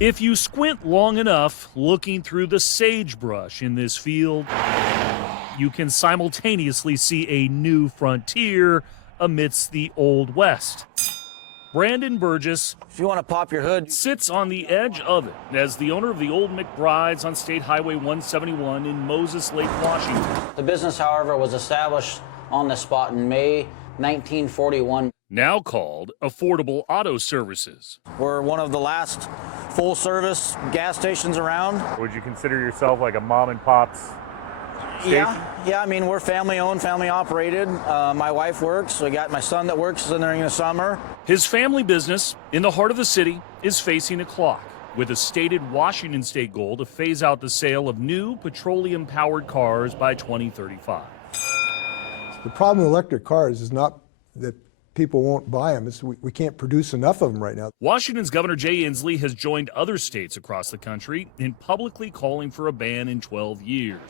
If you squint long enough looking through the sagebrush in this field, you can simultaneously see a new frontier amidst the Old West. Brandon Burgess, if you want to pop your hood, sits on the edge of it as the owner of the old McBrides on State Highway 171 in Moses Lake, Washington. The business, however, was established on the spot in May 1941. Now called Affordable Auto Services. We're one of the last full-service gas stations around. Would you consider yourself like a mom and pop's station? Yeah. I mean, we're family-owned, family-operated. My wife works. We got my son that works during the summer. His family business in the heart of the city is facing a clock with a stated Washington state goal to phase out the sale of new petroleum-powered cars by 2035. The problem with electric cars is not that people won't buy them. It's we can't produce enough of them right now. Washington's Governor Jay Inslee has joined other states across the country in publicly calling for a ban in 12 years.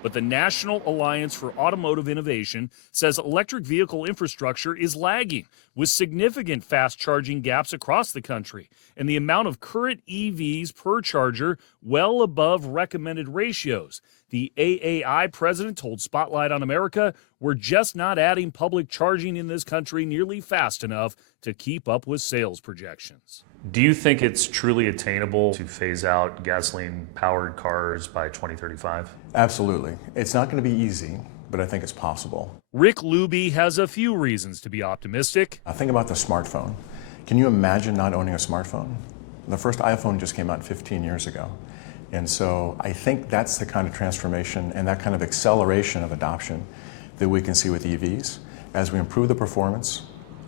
But the National Alliance for Automotive Innovation says electric vehicle infrastructure is lagging, with significant fast charging gaps across the country, and the amount of current EVs per charger well above recommended ratios. The AAI president told Spotlight on America, "We're just not adding public charging in this country nearly fast enough to keep up with sales projections." Do you think it's truly attainable to phase out gasoline-powered cars by 2035? Absolutely. It's not going to be easy, but I think it's possible. Rick Luby has a few reasons to be optimistic. Think about the smartphone. Can you imagine not owning a smartphone? The first iPhone just came out 15 years ago. And so I think that's the kind of transformation and that kind of acceleration of adoption that we can see with EVs as we improve the performance,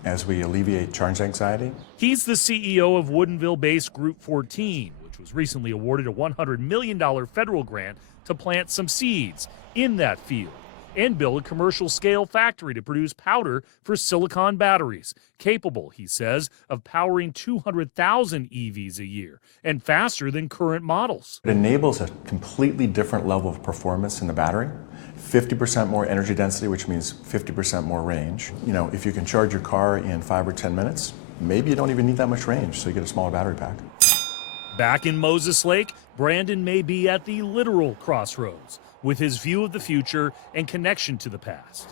as we alleviate charge anxiety. He's the CEO of Woodinville-based Group 14, which was recently awarded a $100 million federal grant to plant some seeds in that field and build a commercial-scale factory to produce powder for silicon batteries, capable, he says, of powering 200,000 EVs a year and faster than current models. It enables a completely different level of performance in the battery, 50% more energy density, which means 50% more range. You know, if you can charge your car in 5 or 10 minutes, maybe you don't even need that much range, so you get a smaller battery pack. Back in Moses Lake, Brandon may be at the literal crossroads with his view of the future and connection to the past.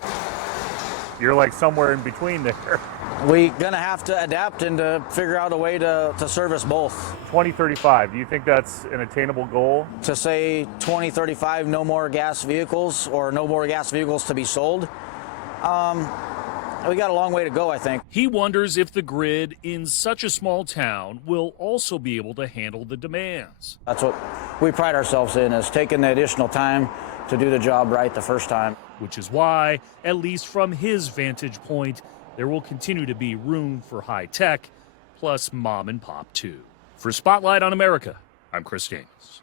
You're like somewhere in between there. We're going to have to adapt and to figure out a way to service both. 2035, do you think that's an attainable goal? To say 2035, no more gas vehicles or no more gas vehicles to be sold, we got a long way to go, I think. He wonders if the grid in such a small town will also be able to handle the demands. That's what we pride ourselves in, is taking the additional time to do the job right the first time. Which is why, at least from his vantage point, there will continue to be room for high tech, plus mom and pop too. For Spotlight on America, I'm Chris Daniels.